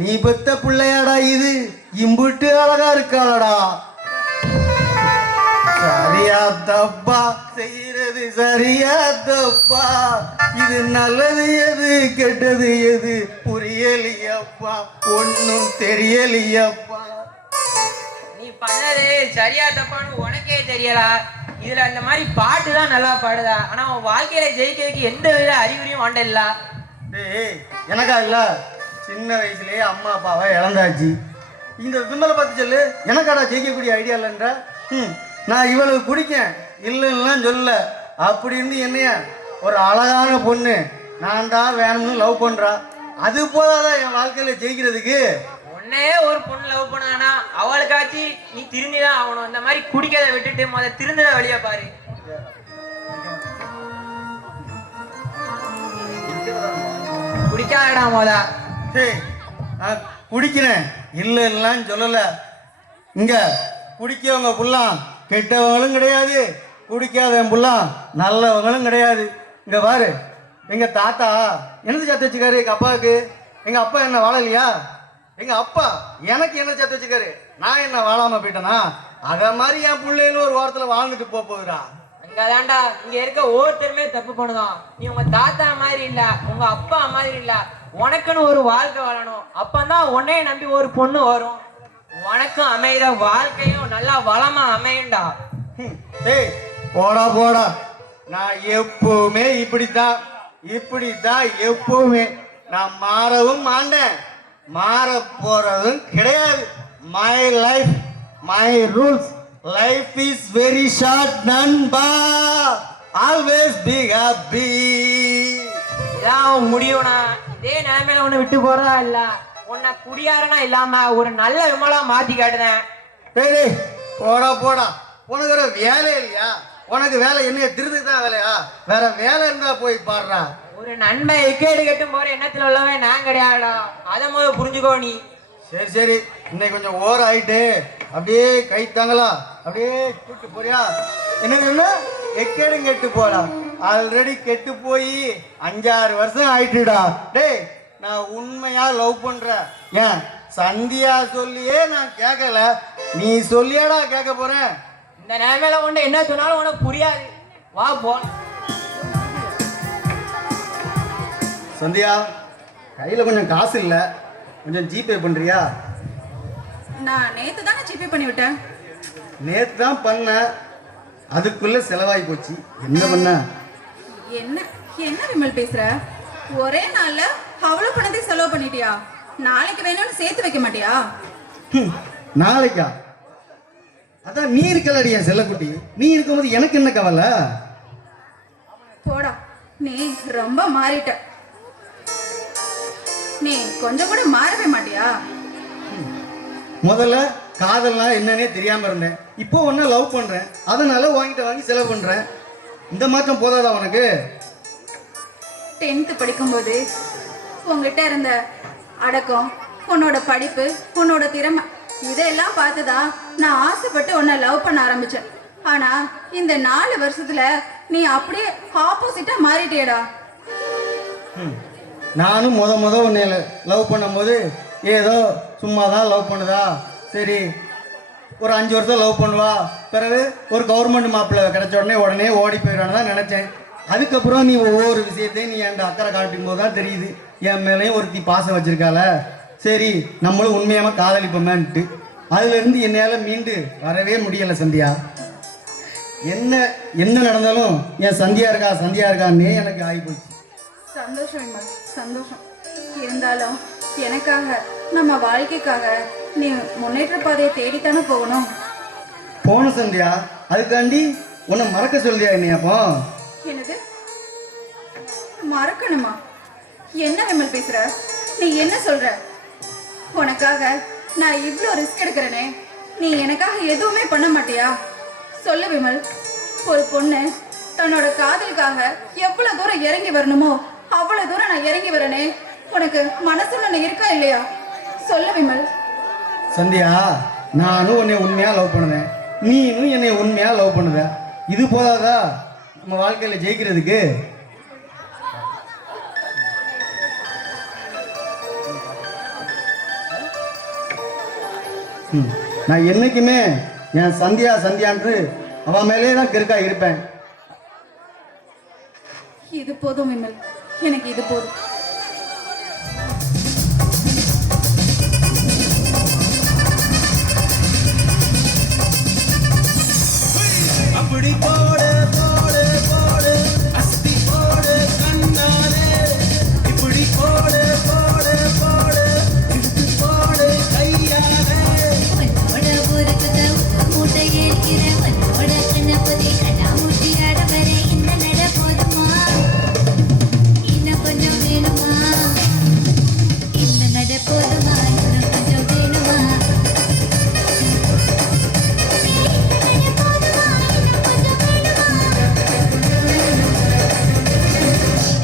நீ பெத்த பிள்ளையாடா இது? இம்புட்டு அழகா இருக்காளடா. சரியா தப்பா செய்யறது சரியா தப்பா? இது நல்லது எது கெட்டது எது புரியலையப்பா, ஒன்னும் தெரியலையப்பா. நீ பண்ணது சரியா தப்பான்னு உனக்கே தெரியலா? இதுல இந்த மாதிரி பாட்டு தான் நல்லா பாடுதா, ஆனா உன் வாழ்க்கையில ஜெயிக்கிறதுக்கு எந்த வித அறிகுறியும் வாண்டல்ல. ஏய் எனக்கா இல்ல, சின்ன வயசுலயே அம்மா அப்பாவை இழந்தாச்சு. இந்த விமலை பார்த்து சொல்லு, எனக்காடா ஜெயிக்கக்கூடிய ஐடியா இல்லைன்ற. நான் இவளுக்கு பிடிக்கேன் இல்லைன்னா சொல்ல. அப்படி இருந்து என்னைய ஒரு அழகான பொண்ணு நான் தான் வேணும்னு லவ் பண்றா. அது போதாதான் என் வாழ்க்கையில ஜெயிக்கிறதுக்கு. உன்னே ஒரு பொண்ணு லவ் பண்ணானா அவளுக்காச்சு நீ திருந்திதான் ஆகணும். இந்த மாதிரி குடிக்கிறத விட்டுட்டு முதல்ல திருந்துற வழியா பாரு. குடிக்காதடா மோதா. நான் குடிக்கிறேன் இல்லைன்னு சொல்லல. இங்க குடிக்கவங்க புல்லாம் கெட்டவங்களும் கிடையாது, குடிக்காதவன் புல்லாம் நல்லவங்களும் கிடையாது. இங்க பாரு, எங்க தாத்தா என்னது சத்து வச்சுக்காரு எங்க அப்பாவுக்கு. எங்க அப்பா என்ன வாழலையா? எங்க அப்பா எனக்கு என்ன சத்து வச்சுக்காரு, நான் என்ன வாழாம போயிட்டேனா? அத மாதிரி என் பிள்ளைகளும் ஒரு வாரத்துல வாழ்ந்துட்டு போகுதுடா. அங்கதான்டா இங்க இருக்க ஒவ்வொருத்தருமே தப்பு பண்ணுதான். நீ உங்க தாத்தா மாதிரி இல்ல, உங்க அப்பா மாதிரி இல்ல. உனக்குன்னு ஒரு வாழ்க்கை வாழணும். அப்பதான் உன்னைய நம்பி ஒரு பொண்ணு வரும். உனக்கும் அமைகிற வாழ்க்கையும் நல்லா வளமா அமையும்டா. டேய் போடா போடா, நான் எப்பவுமே இப்படித்தான் எப்பவுமே. நான் மாறவும் மாட்டேன், மாற போறதும் கிடையாது. My life my rules. Life is very short நண்பா, ஆல்வேஸ் பி ஹாப்பி. இதான் முடியும்னா இதே நிலைமையில ஒண்ணு விட்டு போறதா இல்ல. உன்னை குடியாரனா இல்லாம ஒரு நல்ல விமலா மாத்தி காட்டுதேன். டேய் போடா போடா, உனக்கு வேற வேலை இல்லையா? உனக்கு வேலை என்ன திருந்துதான் வேலையா? வேற வேலை இருந்தா போய் பாடுறா. ஒரு நன்மை எக்கேடு கட்டும் போற எண்ணத்துல உள்ளவன் நான் கிடையாதுடா, அதை முதல்ல புரிஞ்சுக்கோ நீ. சரி சரி, இன்னைக்கு கொஞ்சம் ஓவர் ஆயிட்டு அப்படியே கை தாங்களா, அப்படியே கூட்டு போறியா? என்னது என்ன எக்கேடும் கெட்டு போடா? ஆல்ரெடி கெட்டு போய் 5-6 வருஷம் ஆயிட்டுடா. டேய் நான் உண்மையா லவ் பண்ற. ஏன் சந்தியா சொல்லியே நான் கேட்கல, நீ சொல்லியாடா கேட்க போறேன்? இந்த நிலைமையில கொண்டு என்ன சொன்னாலும் உனக்கு புரியாது. வா போ. சந்தியா கையில கொஞ்சம் காசு இல்ல, கொஞ்சம் ஜிபே பண்றியா? நான் நேத்து தானே ஜிபே பண்ணி விட்டேன். நேத்து தான் பண்ண, அதுக்குள்ள செலவாகி போச்சு. என்ன பண்ண? என்ன என்ன விமல் பேசுற? ஒரே நாள்ல அவ்வளவு பணத்தை செலவு பண்ணிட்டியா? நாளைக்கு வேணும்னு சேர்த்து வைக்க மாட்டியா? நாளைக்கா? அதான் நீ இருக்கலடி என் செல்லக்குட்டி, நீ இருக்கும்போது எனக்கு என்ன கவலை? போடா, நீ ரொம்ப மாறிட்ட. நீ கொஞ்சம் கூட மாறவே மாட்டியா? முதல்ல காதல்னா என்னன்னே தெரியாம இருந்தேன், இப்போ ஒன்ன லவ் பண்றேன், அதனால வாங்கிட்டு வாங்கி செலவு பண்றேன். இந்த மாற்றம் போதாதா உனக்கு? 10th படிக்கும்போது உங்ககிட்ட இருந்த அடக்கம், உன்னோட படிப்பு, உன்னோட திறமை இதெல்லாம் பார்த்துதான் நான் ஆசைப்பட்டு உன்னை லவ் பண்ண ஆரம்பிச்சேன். ஆனா இந்த 4 வருஷத்துல நீ அப்படியே ஆப்போசிட்டா மாறிட்டியடா. நானும் முத உன்னை லவ் பண்ணும்போது ஏதோ சும்மா தான் லவ் பண்ணுதா, சரி ஒரு 5 வருஷம் லவ் பண்ணுவா, பிறகு ஒரு கவர்மெண்ட் மாப்பிள்ளை கிடைச்ச உடனே ஓடி போயிடான்னு தான் நினைச்சேன். அதுக்கப்புறம் நீ ஒவ்வொரு விஷயத்தையும் நீ என்கிட்ட அக்கறை காட்டும் போது தான் தெரியுது என் மேலேயும் ஒருத்தி பாசம் வச்சிருக்காள. சரி நம்மளும் உண்மையாம காதலிப்போமேன்ட்டு அதுல இருந்து என்னால மீண்டு வரவே முடியல சந்தியா. என்ன என்ன நடந்தாலும் என் சந்தியா இருக்கான்னே எனக்கு ஆகி போச்சு. சந்தோஷம் சந்தோஷம். இருந்தாலும் எனக்காக, நம்ம வாழ்க்கைக்காக நீ முன்னேற்ற பாதையை தேடித்தானே போகணும். போன சந்தியா, அதுக்காண்டி உன்னை மறக்க சொல்லியா என்னையா? அப்போ என்னது மறக்கணுமா? என்ன விமல் பேசுற? நீ என்ன சொல்ற? உனக்காக நான் இவ்ளோ ரிஸ்க் எடுக்கிறேனே, நீ எனக்காக எதுவுமே பண்ண மாட்டியா? சொல்லு விமல். ஒரு பொண்ணு தன்னோட காதலுக்காக எவ்வளவு தூரம் இறங்கி வரணுமோ அவ்வளவு தூரம் நான் இறங்கி வரனே. உனக்கு மனசுல இருக்கா இல்லையா? சொல்லு விமல். சந்தியா, நானும் உன்னை உண்மையா லவ் பண்ணுவேன், நீனும் என்னை உண்மையா லவ் பண்ணுவ. இது போதாதா நம்ம வாழ்க்கையில ஜெயிக்கிறதுக்கு? நான் என்னைக்குமே என் சந்தியா சந்தியான்று அவன் மேலே தான் கிறுக்கா இருப்பேன். இது போதும் விமல், எனக்கு இது போதும். அப்படி போடு போடு போடு அஸ்தி போடு கண்ணாலே, இப்படி போடு போடு போடு இழுத்து போடு கையாலே. உன்னோட ஊருக்குத மூட்டை ஏற்கிற உன்னோட கண்ணபதி கண்ணாமூட்டி ஆட வர இந்த நட போதுமா, இன்னும் கொஞ்சம் வேணுமா, இந்த நட போதுமா, இன்னும் கொஞ்சம் வேணுமா,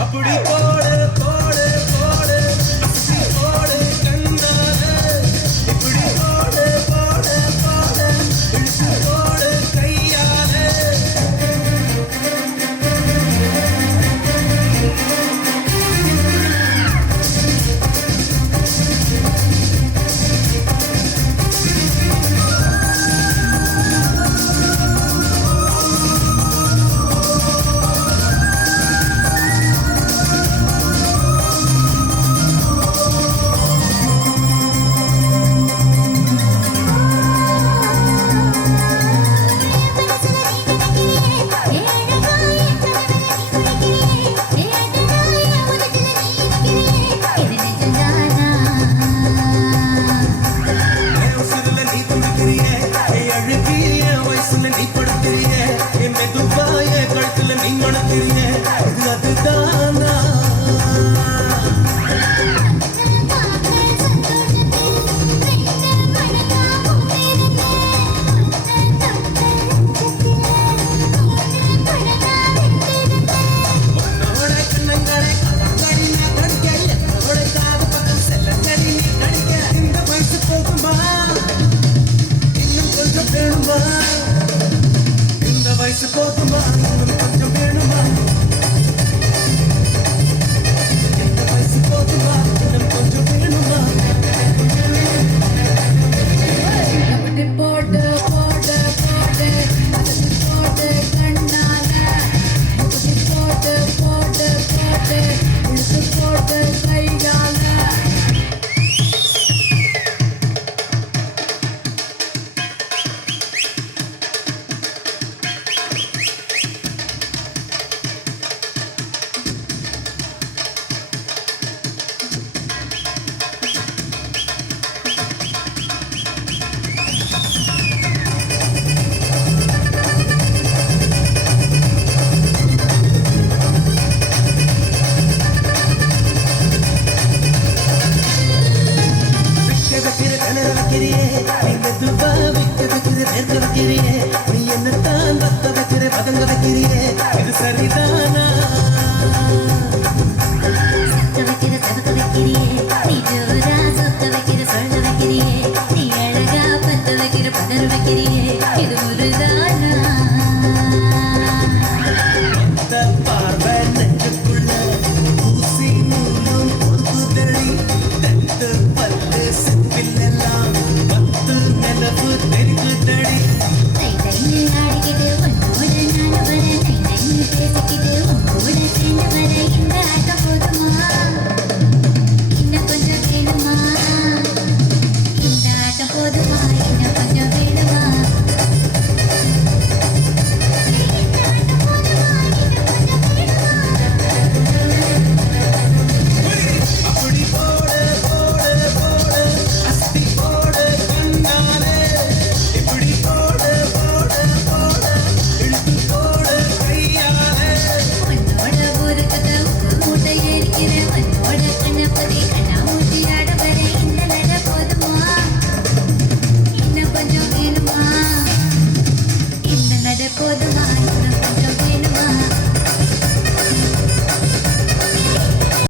அப்படி போடு போடு போடு அஸ்தி போடு கண்ணாலே, இப்படி போடு போடு போடு இழுத்து போடு கையாலே. என் உசுருல நீ துடிக்கிறியே, என் அழுகி என் வயசுல நீ படுக்கிறியே, என் மெதுவா என் கழுத்துல நீ மணக்கிறியே, இது அதுதானா? உன்னோட கண்ணங்களை கலங்கடி நான் கடிக்க, என்னோட காது பக்கம் செல்லங்கடி நீ கடிக்க. இந்த வயசு போகுமா, இன்னும் கொஞ்சம் வேணுமா, இந்த வயசு போகுமா, இன்னும் கொஞ்சம் வேணுமா, இந்த வயசு போகுமா, இன்னும் கொஞ்சம் வேணுமா. அப்படி போட்டு போட்டு போட்டு அசத்து போட்டு கண்ணால, அப்படி போட்டு போட்டு போட்டு இழுத்து போட்டு கையால. விக்க வைக்கிற கிணற வைக்கிறியே, நீ மெதுவா விக்க வைக்கிற வேர்க்க வைக்கிறியே, நீ என்னத்தான் வத்த வைக்கிற பதங்க வைக்கிறியே, இது சரிதானா? சக்க வைக்கிற சதக்க வைக்கிறியே, நீ